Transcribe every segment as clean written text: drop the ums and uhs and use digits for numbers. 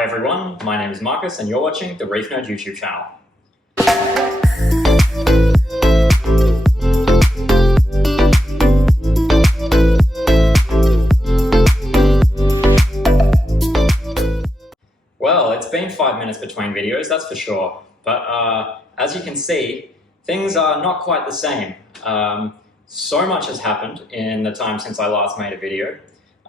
Hi everyone, my name is Marcus and you're watching the Reef Nerd YouTube channel. Well, it's been 5 minutes between videos, that's for sure. But as you can see, things are not quite the same. So much has happened in the time since I last made a video.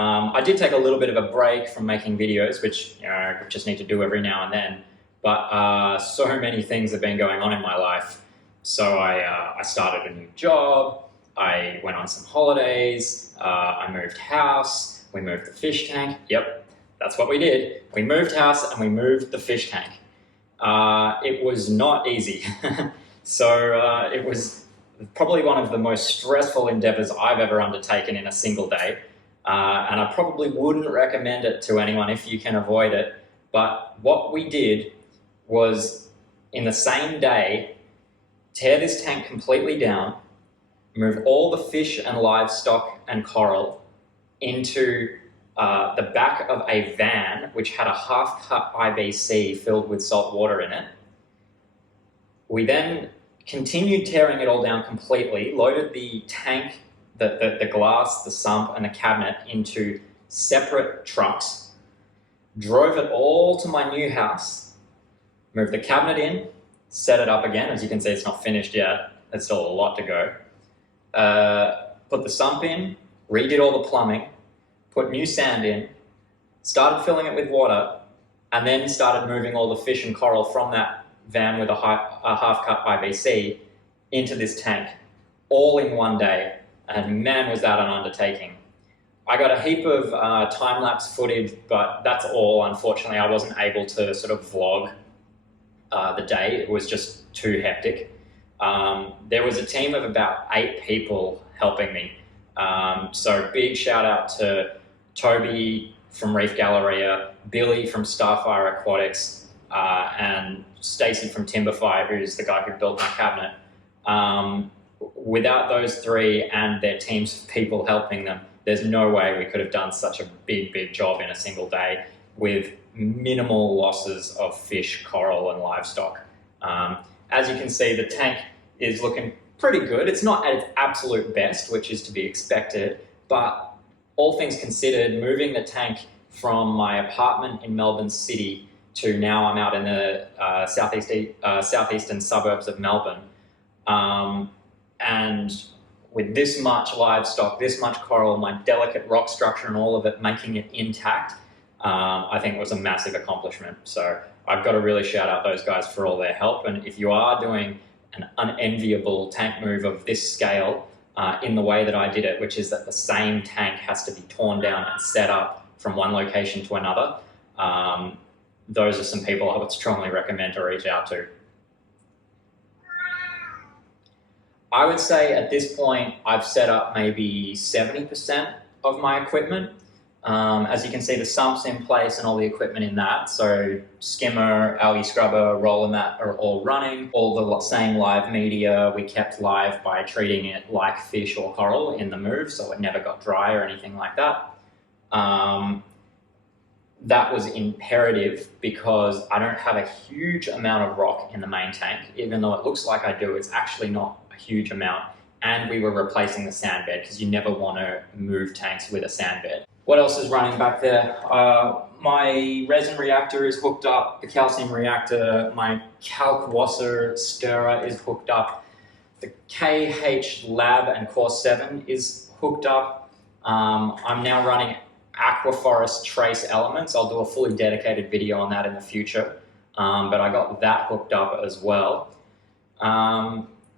I did take a little bit of a break from making videos, which I just need to do every now and then. But so many things have been going on in my life. So I started a new job, I went on some holidays, I moved house, we moved the fish tank. Yep, that's what we did. We moved house and we moved the fish tank. It was not easy. So it was probably one of the most stressful endeavors I've ever undertaken in a single day. And I probably wouldn't recommend it to anyone if you can avoid it. But what we did was, in the same day, tear this tank completely down, move all the fish and livestock and coral into the back of a van, which had a half-cut IBC filled with salt water in it. We then continued tearing it all down completely, loaded the tank, the glass, the sump, and the cabinet into separate trucks, drove it all to my new house, moved the cabinet in, set it up again. As you can see, it's not finished yet. There's still a lot to go. Put the sump in, redid all the plumbing, put new sand in, started filling it with water, and then started moving all the fish and coral from that van with a half-cut IBC into this tank, all in one day. And man, was that an undertaking. I got a heap of time-lapse footage, but that's all. Unfortunately, I wasn't able to sort of vlog the day. It was just too hectic. There was a team of about 8 people helping me. So big shout out to Toby from Reef Galleria, Billy from Starfire Aquatics, and Stacy from Timberfire, who's the guy who built my cabinet. Without those 3 and their teams of people helping them, there's no way we could have done such a big job in a single day with minimal losses of fish, coral, and livestock. As you can see, the tank is looking pretty good. It's not at its absolute best, which is to be expected, but all things considered, moving the tank from my apartment in Melbourne City to now I'm out in the southeastern suburbs of Melbourne, and with this much livestock, this much coral, my delicate rock structure and all of it, making it intact, I think was a massive accomplishment. So I've got to really shout out those guys for all their help. And if you are doing an unenviable tank move of this scale in the way that I did it, which is that the same tank has to be torn down and set up from one location to another, those are some people I would strongly recommend to reach out to. I would say at this point, I've set up maybe 70% of my equipment. As you can see, the sump's in place and all the equipment in that. So skimmer, algae scrubber, roller mat are all running. All the same live media we kept live by treating it like fish or coral in the move, so it never got dry or anything like that. That was imperative because I don't have a huge amount of rock in the main tank. Even though it looks like I do, it's actually not a huge amount. And we were replacing the sand bed because you never want to move tanks with a sand bed. What else is running back there? My resin reactor is hooked up, the calcium reactor, my calc wasser stirrer is hooked up, the KH Lab and Core 7 is hooked up. I'm now running Aquaforest trace elements. I'll do a fully dedicated video on that in the future, but I got that hooked up as well.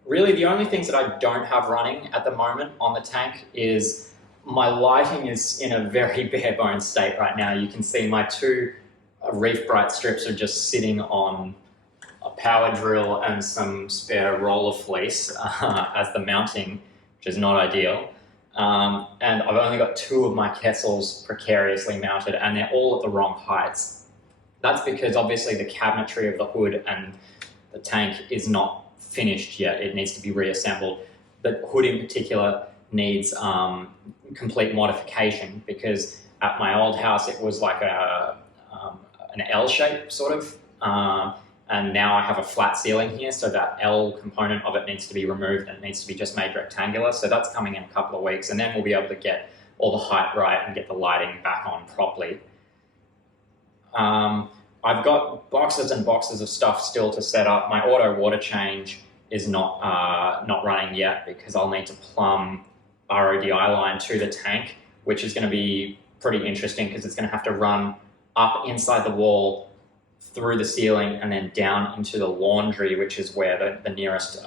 Really, the only things that I don't have running at the moment on the tank is my lighting is in a very bare bones state right now. You can see my 2 Reef Bright strips are just sitting on a power drill and some spare roller fleece as the mounting, which is not ideal. And I've only got 2 of my Kessels precariously mounted, and they're all at the wrong heights. That's because obviously the cabinetry of the hood and the tank is not finished yet. It needs to be reassembled. The hood in particular needs complete modification because at my old house it was like a an L shape sort of. And now I have a flat ceiling here, so that L component of it needs to be removed and it needs to be just made rectangular. So that's coming in a couple of weeks, and then we'll be able to get all the height right and get the lighting back on properly. I've got boxes and boxes of stuff still to set up. My auto water change is not running yet because I'll need to plumb RODI line to the tank, which is going to be pretty interesting because it's going to have to run up inside the wall, through the ceiling, and then down into the laundry, which is where the nearest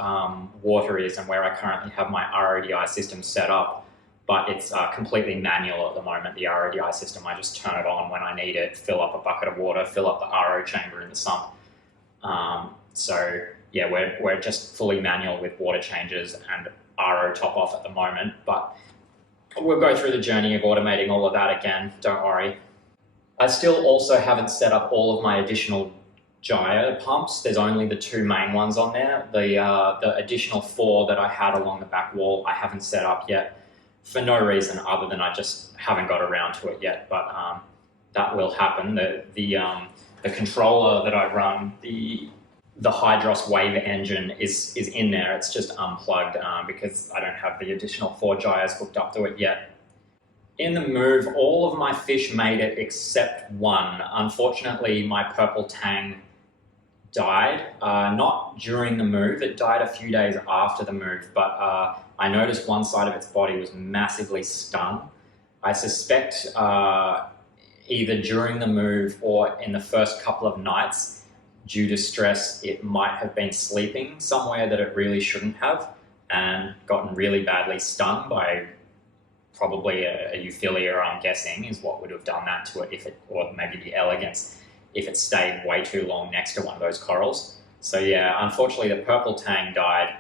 water is and where I currently have my RODI system set up. But it's completely manual at the moment, the RODI system. I just turn it on when I need it, fill up a bucket of water, fill up the RO chamber in the sump. So yeah, we're just fully manual with water changes and RO top off at the moment, but we'll go through the journey of automating all of that again, don't worry. I still also haven't set up all of my additional gyre pumps. There's only the 2 main ones on there. The additional 4 that I had along the back wall, I haven't set up yet for no reason other than I just haven't got around to it yet, but that will happen. The controller that I run, the Hydros wave engine is in there. It's just unplugged because I don't have the additional 4 gyres hooked up to it yet. In the move, all of my fish made it except one. Unfortunately, my purple tang died. Not during the move, it died a few days after the move, but I noticed one side of its body was massively stung. I suspect either during the move or in the first couple of nights, due to stress, it might have been sleeping somewhere that it really shouldn't have and gotten really badly stung by probably a Euphilia, I'm guessing, is what would have done that to it, or maybe the elegance, if it stayed way too long next to one of those corals. So yeah, unfortunately the purple tang died,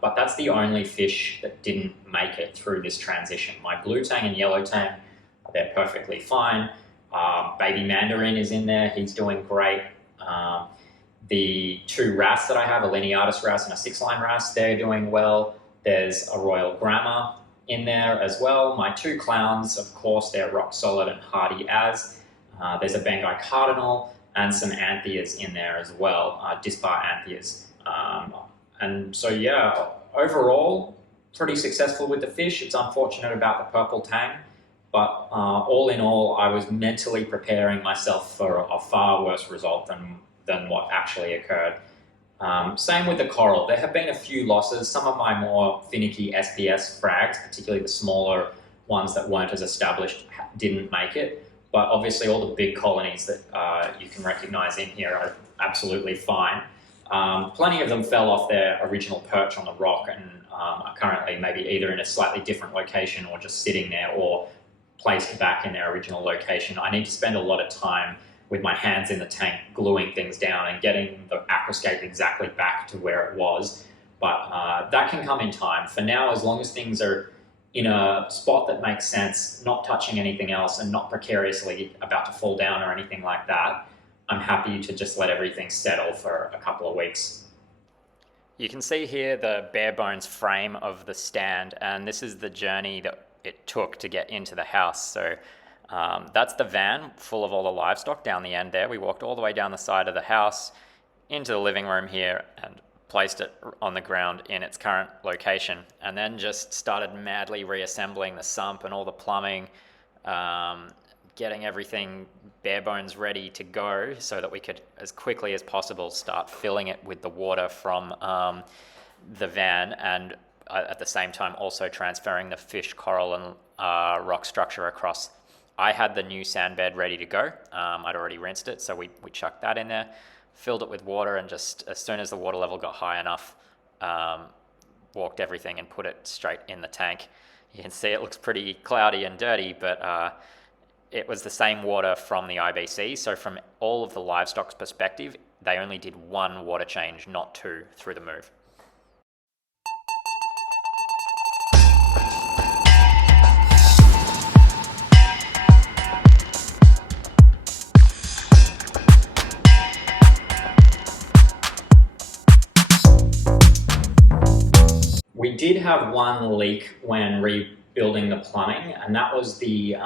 but that's the only fish that didn't make it through this transition. My blue tang and yellow tang, they're perfectly fine. Baby mandarin is in there, he's doing great. The 2 wrasse that I have, a lineatus wrasse and a 6-line wrasse, they're doing well. There's a royal gramma in there as well. My 2 clowns, of course, they're rock solid and hardy as. There's a Bengai cardinal and some antheas in there as well, dispar antheas. And so yeah, overall, pretty successful with the fish. It's unfortunate about the purple tang, but all in all, I was mentally preparing myself for a far worse result than what actually occurred. Same with the coral. There have been a few losses. Some of my more finicky SPS frags, particularly the smaller ones that weren't as established, didn't make it. But obviously all the big colonies that you can recognize in here are absolutely fine. Plenty of them fell off their original perch on the rock and are currently maybe either in a slightly different location or just sitting there or placed back in their original location. I need to spend a lot of time with my hands in the tank, gluing things down and getting the aquascape exactly back to where it was. But that can come in time. For now, as long as things are in a spot that makes sense, not touching anything else and not precariously about to fall down or anything like that, I'm happy to just let everything settle for a couple of weeks. You can see here the bare bones frame of the stand, and this is the journey that it took to get into the house. So that's the van full of all the livestock down the end there. We walked all the way down the side of the house into the living room here and placed it on the ground in its current location, and then just started madly reassembling the sump and all the plumbing, getting everything bare bones ready to go so that we could, as quickly as possible, start filling it with the water from the van, and at the same time also transferring the fish, coral and rock structure across. I had the new sand bed ready to go. I'd already rinsed it, so we chucked that in there, filled it with water, and just as soon as the water level got high enough, walked everything and put it straight in the tank. You can see it looks pretty cloudy and dirty, but it was the same water from the IBC. So from all of the livestock's perspective, they only did 1 water change, not 2, through the move. We did have one leak when rebuilding the plumbing, and that was the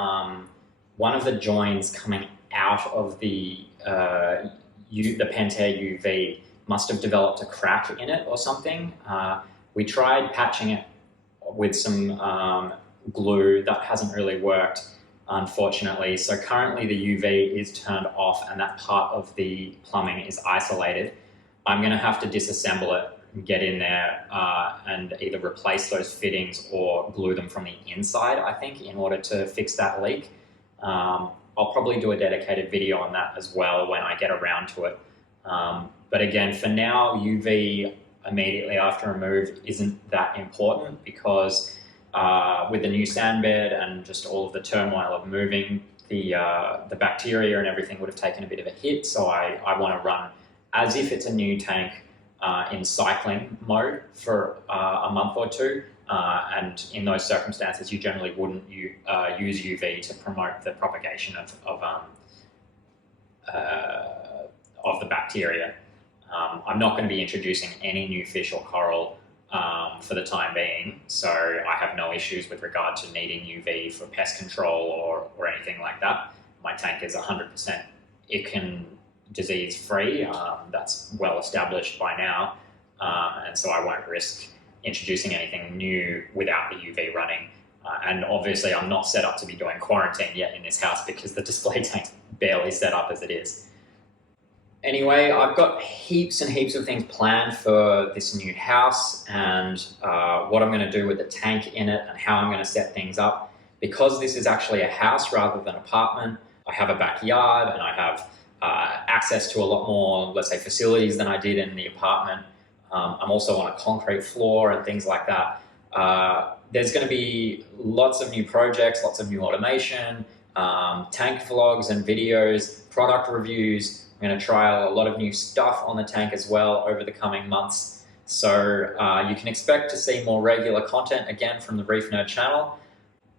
one of the joins coming out of the the Pentair UV must have developed a crack in it or something. We tried patching it with some glue. That hasn't really worked, unfortunately. So currently the UV is turned off and that part of the plumbing is isolated. I'm going to have to disassemble it and get in there and either replace those fittings or glue them from the inside, I think, in order to fix that leak. I'll probably do a dedicated video on that as well when I get around to it. But again, for now, UV immediately after remove isn't that important because with the new sand bed and just all of the turmoil of moving, the bacteria and everything would have taken a bit of a hit. So I want to run as if it's a new tank in cycling mode for a month or two. And in those circumstances, you generally wouldn't use UV to promote the propagation of the bacteria. I'm not going to be introducing any new fish or coral for the time being, so I have no issues with regard to needing UV for pest control or anything like that. My tank is 100% disease free. That's well established by now, and so I won't risk introducing anything new without the UV running. And obviously I'm not set up to be doing quarantine yet in this house because the display tank's barely set up as it is. Anyway, I've got heaps and heaps of things planned for this new house and what I'm going to do with the tank in it and how I'm going to set things up. Because this is actually a house rather than an apartment, I have a backyard and I have access to a lot more, let's say, facilities than I did in the apartment. I'm also on a concrete floor and things like that. There's going to be lots of new projects, lots of new automation, tank vlogs and videos, product reviews. I'm going to trial a lot of new stuff on the tank as well over the coming months. So you can expect to see more regular content again from the Reef Nerd channel.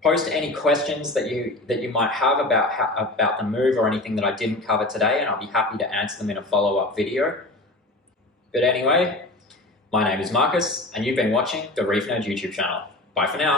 Post any questions that you might have about the move or anything that I didn't cover today, and I'll be happy to answer them in a follow-up video. But anyway, my name is Marcus, and you've been watching the Reef Nerd YouTube channel. Bye for now.